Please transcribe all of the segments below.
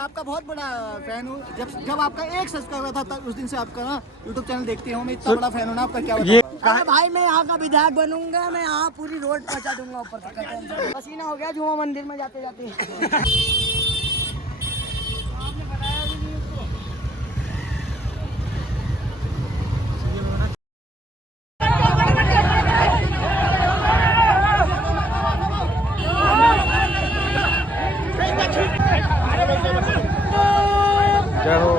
आपका बहुत बड़ा फैन हूँ। जब आपका 1 सब्सक्राइबर था तब उस दिन से आपका ना यूट्यूब चैनल देखती हूँ। मैं इतना बड़ा फैन हूँ ना आपका, क्या बताऊँ। भाई मैं यहाँ का विधायक बनूंगा, मैं यहाँ पूरी रोड पहुँचा दूंगा ऊपर तक। पसीना हो गया जुमा मंदिर में जाते जाते। जय हो।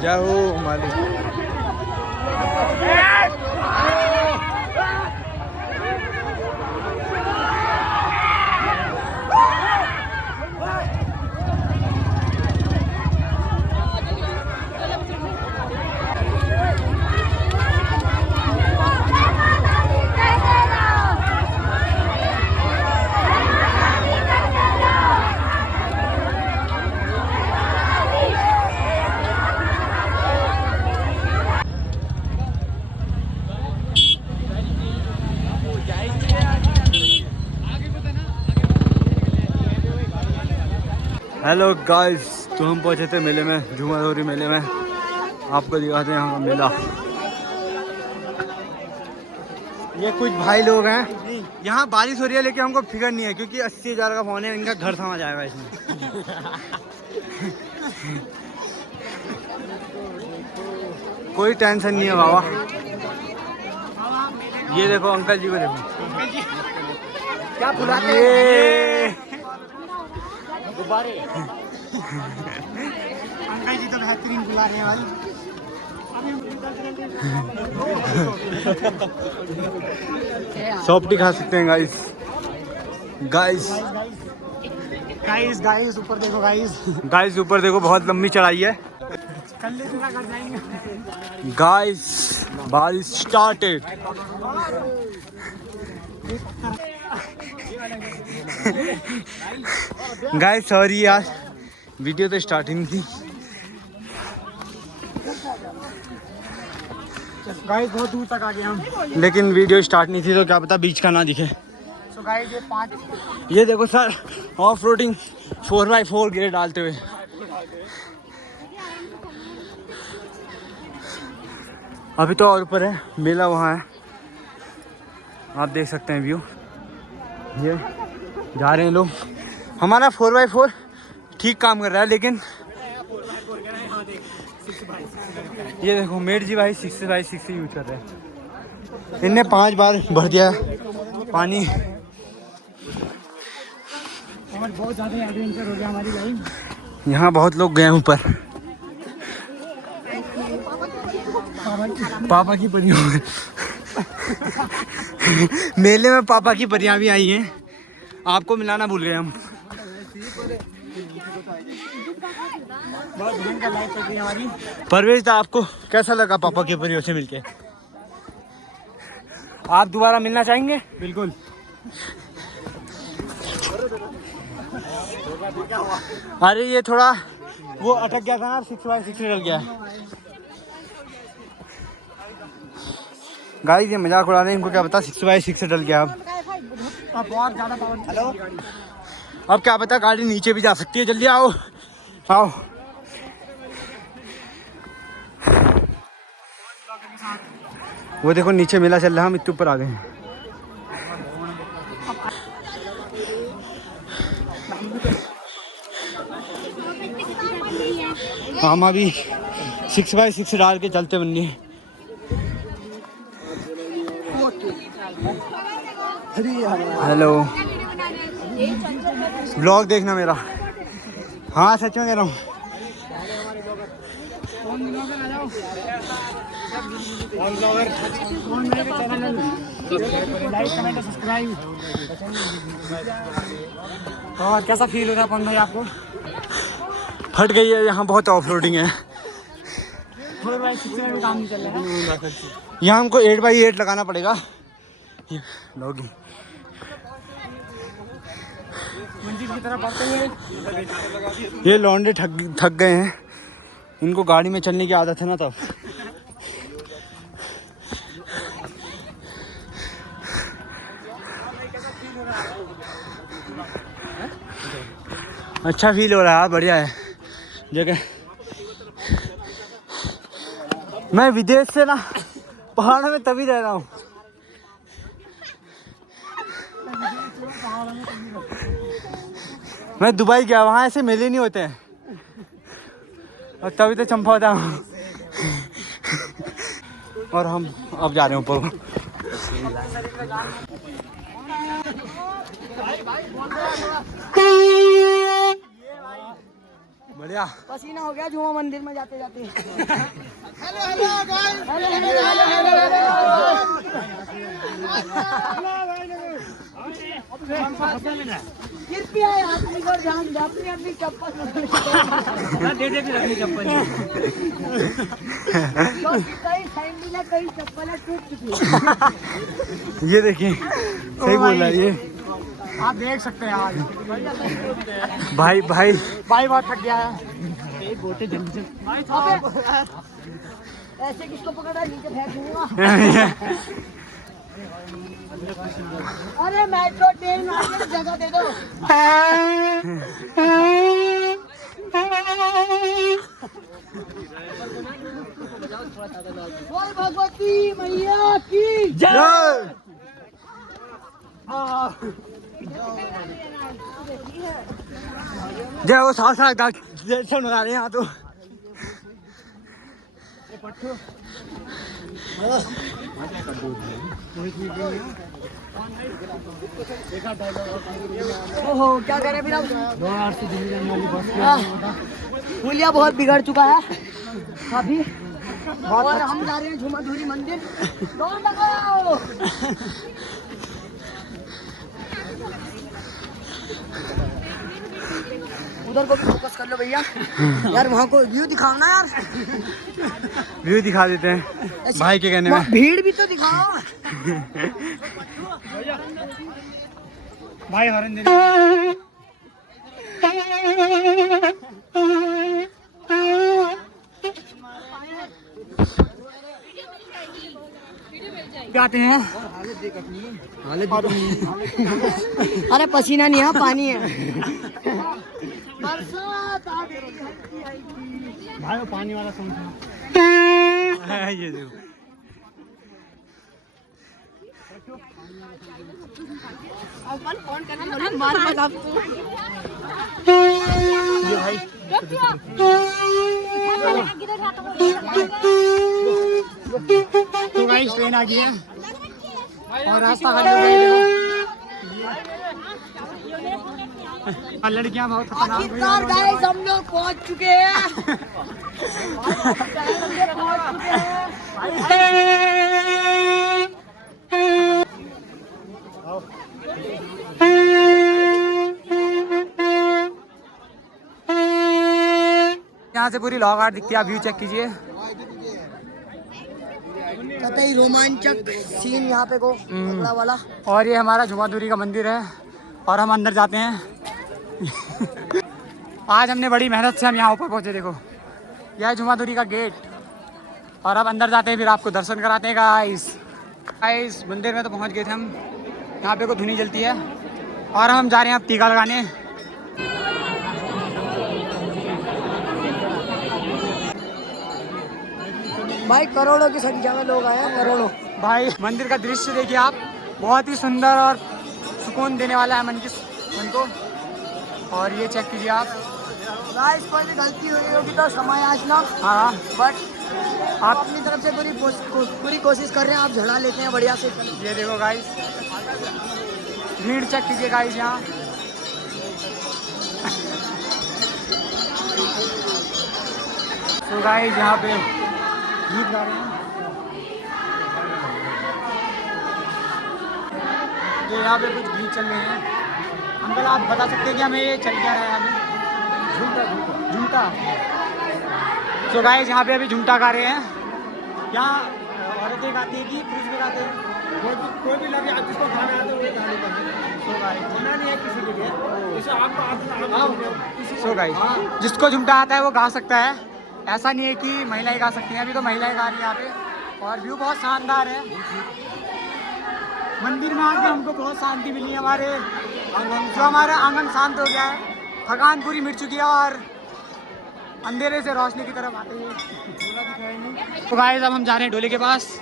जय हो मालिक। हेलो गाइस, तो हम पहुंचे थे मेले में, झूमाधोरी मेले में। आपको दिखाते हैं यहाँ का मेला। ये कुछ भाई लोग हैं। यहाँ बारिश हो रही है लेकिन हमको फिक्र नहीं है क्योंकि 80,000 का फोन है, इनका घर समझ आएगा इसमें। कोई टेंशन नहीं है बाबा। ये देखो अंकल जी को देखो, क्या बुलाते हैं गुब्बारे। अंकल जी तो बेहतरीन बुलाने वाले। सॉफ्टी खा सकते हैं गाइस। गाइस गाइस गाइस ऊपर देखो गाइस। गाइस ऊपर देखो, बहुत लंबी चढ़ाई है। कल कर जाएंगे गाइस। बारिश स्टार्टेड। गाइस सॉरी यार, वीडियो तो स्टार्टिंग थी। गाइस बहुत दूर तक आ गए हम, लेकिन वीडियो स्टार्ट नहीं थी तो क्या पता बीच का ना दिखे। तो गाइस ये देखो sir, off roading 4x4 gear डालते हुए। अभी तो और ऊपर है, मेला वहाँ है, आप देख सकते हैं व्यू। ये जा रहे हैं लोग। हमारा 4x4 ठीक काम कर रहा है, लेकिन ये देखो मेट जी भाई 6x6 यूज कर रहे हैं। इनने 5 बार भर दिया पानी। और बहुत ज़्यादा एडवेंचर हो गया हमारी लाइफ। यहाँ बहुत लोग गए ऊपर। पापा की परियां मेले में पापा की परियां भी आई हैं। आपको मिलाना भूल गए हम। बहुत भयंकर लाइफ चल रही है हमारी। परवेज दा, आपको कैसा लगा पापा के परियों से मिलके? आप दोबारा मिलना चाहेंगे? बिल्कुल। अरे ये थोड़ा वो अटक गया था ना, 6x6 डल गया। गाइस ये मजाक उड़ा रहे हैं, इनको क्या पता 6x6 से डल गया। अब बहुत ज़्यादा पावर। हेलो, अब क्या पता गाड़ी नीचे भी जा सकती है। जल्दी आओ आओ। वो देखो नीचे मेला चल रहा है, हम इतने ऊपर आ गए हैं। हम अभी 6x6 डाल के चलते बनी है। हेलो, व्लॉग देखना मेरा। हाँ सच में कह रहा हूँ। और कैसा फील हो रहा है पवन भाई आपको? फट गई है, यहाँ बहुत ऑफ रोडिंग है। 4x6 में भी काम नहीं चल रहा है। यहाँ हमको 8x8 लगाना पड़ेगा। मंजिल की तरफ बढ़ते हुए। ये लौंडे थक गए हैं, इनको गाड़ी में चलने की आदत है ना तब। अच्छा फील हो रहा है, बढ़िया है जगह। मैं विदेश से ना पहाड़ों में तभी रह रहा हूँ। मैं दुबई गया, वहाँ ऐसे मेले नहीं होते हैं, और तभी तो चंपा होता हूँ। और हम अब जा रहे हैं ऊपर। बढ़िया पसीना हो गया जुमा मंदिर में जाते जाते। कृपया अपनी चप्पल कई चप्पल टूट चुकी है। ये देखिए, सही बोल रहा है ये। आप देख सकते हैं आज भाई भाई भाई बहुत थक गया है। ऐसे किसको पकड़ा नीचे फेंक दूंगा। अरे मेट्रो ट्रेन जगह दे दो। बोल भगवती मैया की जय। जय वो साथ साथ दर्शन बना रहे हैं यहाँ तो। ओहो क्या करें फिर अब। पुलिया बहुत बिगड़ चुका है अभी, और हम जा रहे हैं झुमाधुरी मंदिर। दौड़ लगाओ। उधर को भी फोकस कर लो भैया। यार वहाँ को व्यू दिखाओ ना यार। व्यू दिखा देते हैं भाई के कहने में। भीड़ भी तो दिखाओ भाई हॉर्न दे। आते हैं। अरे पसीना नहीं है, पानी है। भाई वो पानी वाला सॉन्ग ये देखो। फोन करने मार मत ये भाई तो गाइस ट्रेन आ गई है और रास्ता खाली हो गया। लड़कियां बहुत खतरनाक। गाइस हम लोग पहुंच चुके हैं। यहाँ से पूरी लॉग आर्ट दिखती है, आप व्यू चेक कीजिए। कतई रोमांचक सीन यहाँ पे को अगला वाला। और ये हमारा झुमाधुरी का मंदिर है और हम अंदर जाते हैं। आज हमने बड़ी मेहनत से हम यहाँ ऊपर पहुँचे। देखो यह है झुमाधुरी का गेट और अब अंदर जाते हैं, फिर आपको दर्शन कराते हैं। गाइस मंदिर में तो पहुँच गए थे हम। यहाँ पे को धुनी जलती है और हम जा रहे हैं अब टीका लगाने। भाई करोड़ों की संख्या में लोग आए हैं, करोड़ों। भाई मंदिर का दृश्य देखिए आप, बहुत ही सुंदर और सुकून देने वाला है मन को। और ये चेक कीजिए आप। गाइस कोई भी गलती हो रही होगी तो समय याचना। हाँ बट आप अपनी तरफ से पूरी कोशिश कर रहे हैं, आप झड़ा लेते हैं बढ़िया से। ये देखो गाइस, भीड़ चेक कीजिए गाइस यहाँ। तो गाइस यहाँ पे गीत गा रहे हैं। तो यहाँ पे कुछ गीत चल रहे हैं। अंकल आप बता सकते हैं कि हमें ये चल क्या रहा है अभी? झुमटा। तो गाइस यहाँ पे अभी झुमटा गा रहे हैं। क्या औरतें गाती है कि पुरुष भी गाते हैं? कोई भी लगे आप जिसको खाना आता है वो खाने का सुनना नहीं है किसी के लिए जैसे आपको सो गाइस जिसको झुमटा आता है वो गा सकता है, ऐसा नहीं है कि महिलाएं गा सकती हैं। अभी तो महिलाएं गा रही हैं यहाँ पे और व्यू बहुत शानदार है। मंदिर में आके हमको बहुत शांति मिली है, हमारे जो हमारा आंगन शांत हो गया है, थकान पूरी मिट चुकी है और अंधेरे से रोशनी की तरफ आते हुए तो गाइस अब हम जा रहे हैं डोले के पास।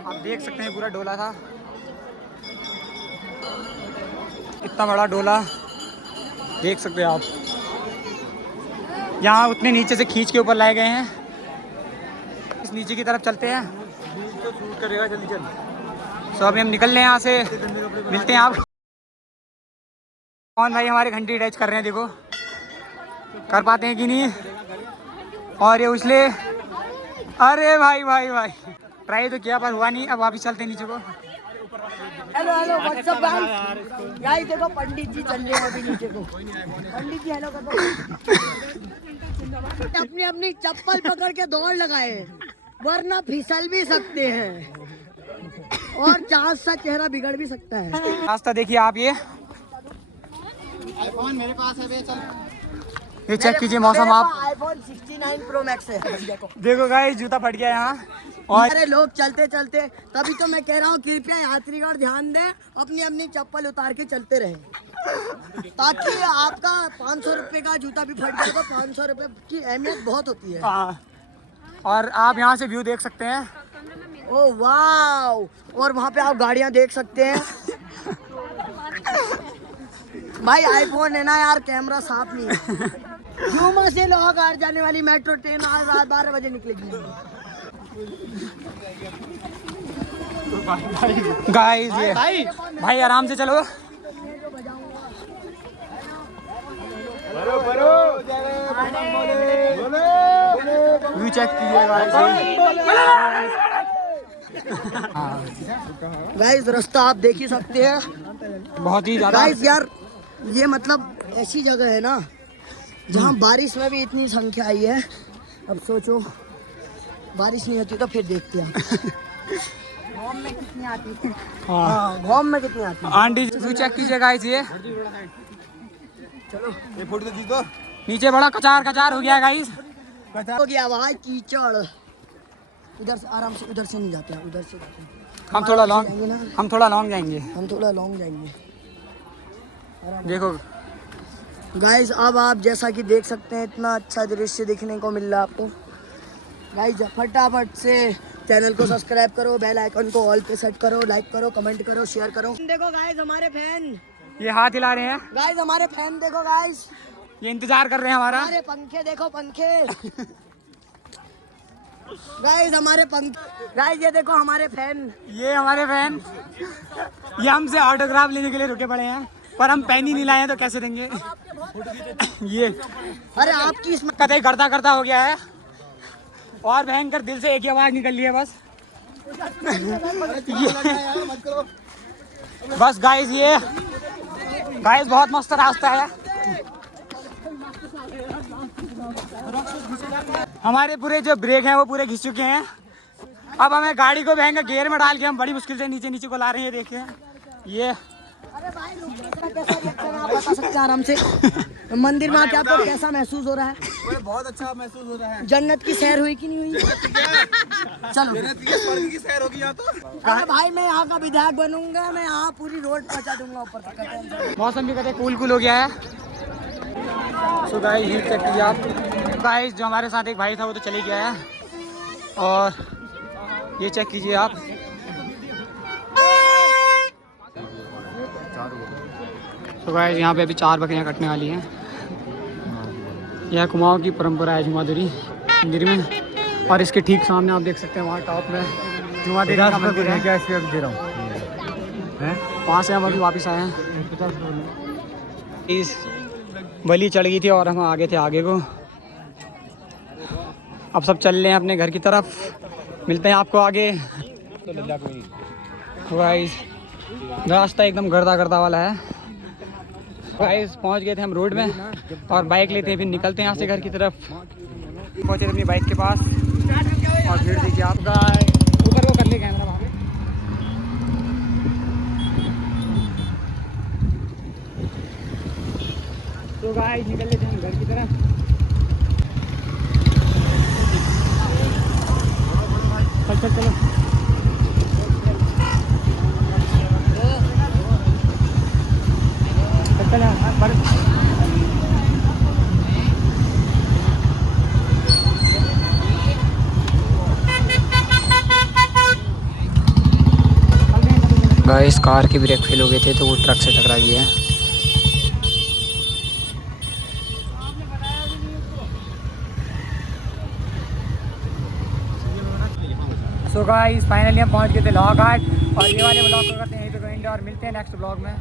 आप देख सकते हैं पूरा डोला था, इतना बड़ा डोला देख सकते हैं आप। यहाँ उतने नीचे से खींच के ऊपर लाए गए हैं, इस नीचे की तरफ चलते हैं। करेगा जल्दी जल्दी। सो अभी हम निकल रहे हैं यहाँ से, मिलते हैं आप। कौन भाई हमारे घंटी अटैच कर रहे हैं, देखो कर पाते हैं कि नहीं। और ये उछले, अरे भाई भाई भाई ट्राई तो किया पर हुआ नहीं। अब वापिस चलते हैं नीचे को। हेलो हेलो व्हाट्सअप गाइस देखो पंडित जी चल रहे हैं अभी नीचे को। पंडित जी हेलो कर दो। अपनी अपनी चप्पल पकड़ के दौड़ लगाए वरना फिसल भी सकते हैं और चांद सा चेहरा बिगड़ भी सकता है। रास्ता देखिए आप, ये आईफोन मेरे पास है बे, चल ये चेक कीजिए मौसम आप। आईफोन 69 प्रो मैक्स है। देखो गाइस जूता फट गया यहाँ। और अरे लोग चलते चलते, तभी तो मैं कह रहा हूँ कृपया यात्रीगण ध्यान दें, अपनी अपनी चप्पल उतार के चलते रहे ताकि आपका 500 रुपये का जूता भी फट गया तो 500 रुपये की अहमियत बहुत होती है। और आप यहाँ से व्यू देख सकते हैं। ओ वाव, और वहाँ पे आप गाड़ियाँ देख सकते हैं। भाई आईफोन है ना यार, कैमरा साफ नहीं है। जुमा से लोहाघाट जाने वाली मेट्रो ट्रेन आज रात 12 बजे निकलेगी। गाइस ये भाई आराम से चलो। व्यू चेक कीजिए गाइस, रास्ता आप देख ही सकते हैं, बहुत ही ज्यादा। गाइस यार ये मतलब ऐसी जगह है ना जहाँ बारिश में भी इतनी संख्या आई है। अब सोचो बारिश नहीं होती तो फिर देखते हैं घूम में कितनी आती है। हाँ घूम में कितनी आती है। आंटी व्यू चेक कीजिए गाइस, ये चलो ये फोटो तो खींच दो। नीचे बड़ा कचार कचार हो गया गाइस, हो गया भाई कीचड़। इधर से आराम से, उधर से नहीं जाते हैं, उधर से जाते हैं। हम थोड़ा लॉन्ग जाएंगे। हम थोड़ा लॉन्ग जाएंगे। देखो गाइस अब आप जैसा कि देख सकते हैं इतना अच्छा दृश्य देखने को मिल रहा है आपको। गाइस फटाफट से चैनल को सब्सक्राइब करो, बेल आइकन को ऑल पे सेट करो, लाइक करो, कमेंट करो, शेयर करो। देखो गाइस हमारे फैन ये हाथ हिला रहे हैं। गाइस हमारे फैन देखो गाइस, ये इंतजार कर रहे हैं हमारा। हमारे पंखे देखो पंखे। गाइस हमारे पंखे, गाइस ये देखो हमारे फैन। ये हमारे फैन, ये हमसे ऑटोग्राफ लेने के लिए रुके पड़े हैं पर हम पेन ही नहीं लाए हैं तो कैसे देंगे। ये अरे आपकी इसमें कतई करता करता हो गया है और भयंकर दिल से एक ही आवाज निकल रही है बस। बस गाइस ये गाइस बहुत मस्त रास्ता है। हमारे पूरे जो ब्रेक हैं वो पूरे घिस चुके हैं। अब हमें गाड़ी को भयंकर गियर में डाल के हम बड़ी मुश्किल से नीचे नीचे को ला रहे हैं। देखिए ये कैसा रिएक्शन आप बता सकते हैं आराम से। मंदिर में आके आपको कैसा महसूस हो रहा है? बहुत अच्छा महसूस हो रहा है। जन्नत की सैर हुई कि नहीं हुई? चलो स्वर्ग की सैर होगी यहाँ तो। अरे भाई मैं यहाँ का विधायक बनूंगा, मैं यहाँ पूरी रोड पहुँचा दूंगा ऊपर तक। मौसम भी कहते कूल कूल हो गया है। सो गाइस ये चेक कीजिए आप। गाइस जो हमारे साथ एक भाई था वो तो चले गया है और ये चेक कीजिए आप। तो गाइस यहाँ पे अभी 4 बकरियाँ कटने वाली हैं। यह कुमाऊँ की परंपरा है जुमादुरी मंदिर में। और इसके ठीक सामने आप देख सकते हैं वहाँ टॉप में जुमादुरी का मंदिर है। क्या इसके दे रहा हूँ वहाँ से हम अभी वापस आए हैं। इस बलि चढ़ गई थी और हम आगे थे आगे को। अब सब चल रहे हैं अपने घर की तरफ। मिलते हैं आपको आगे। गाइस रास्ता एकदम गर्दा गर्दा वाला है। गाइस पहुंच गए थे हम रोड में और बाइक लेते हैं फिर निकलते हैं यहाँ से घर की तरफ। पहुंचे अपनी बाइक के पास और भीड़ देखिए आप। ले कैमरा वहाँ पे। तो गाइस निकल लेते हैं घर की तरफ। चल चल चलो। चल गाइस कार के ब्रेक फेल हो गए थे तो वो ट्रक से टकरा गया है। सो गाइस फाइनली हम पहुंच गए थे लॉक घाट और ये वाले ब्लॉग को करते हैं यहीं पे एंड और मिलते हैं नेक्स्ट ब्लॉग में।